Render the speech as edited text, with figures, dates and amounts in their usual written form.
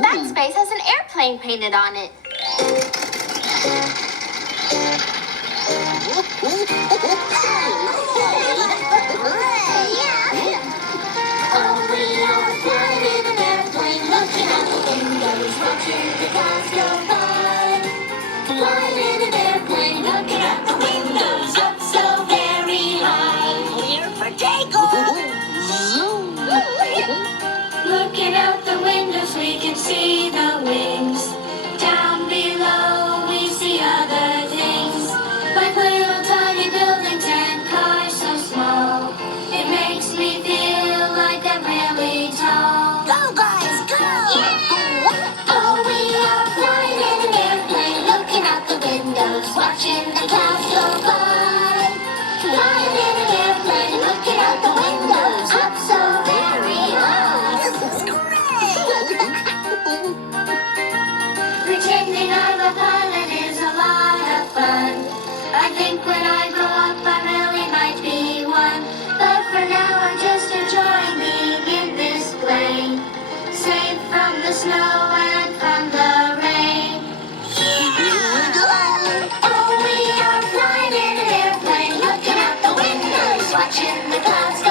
That space has an airplane painted on it. Oh, we are flying in an airplane, looking out the windows, watching the clouds go by. Flying in an airplane, looking out the windows, up so very high. Clear for takeoff! Looking out the windows, we can see the wings. Down below, we see other things, like little tiny buildings and cars so small. It makes me feel like I'm really tall. Go, guys, go! Yeah! Oh, we are flying in an airplane, looking out the windows, watching the clouds go by. Flying in an airplane, looking out the windows, up so very high. This is great! Pretending I'm a pilot is a lot of fun. I think when I grow up I really might be one. But for now I'm just enjoying being in this plane, safe from the snow and from the rain. Yeah! Oh, we are flying in an airplane, looking out the windows, watching the clouds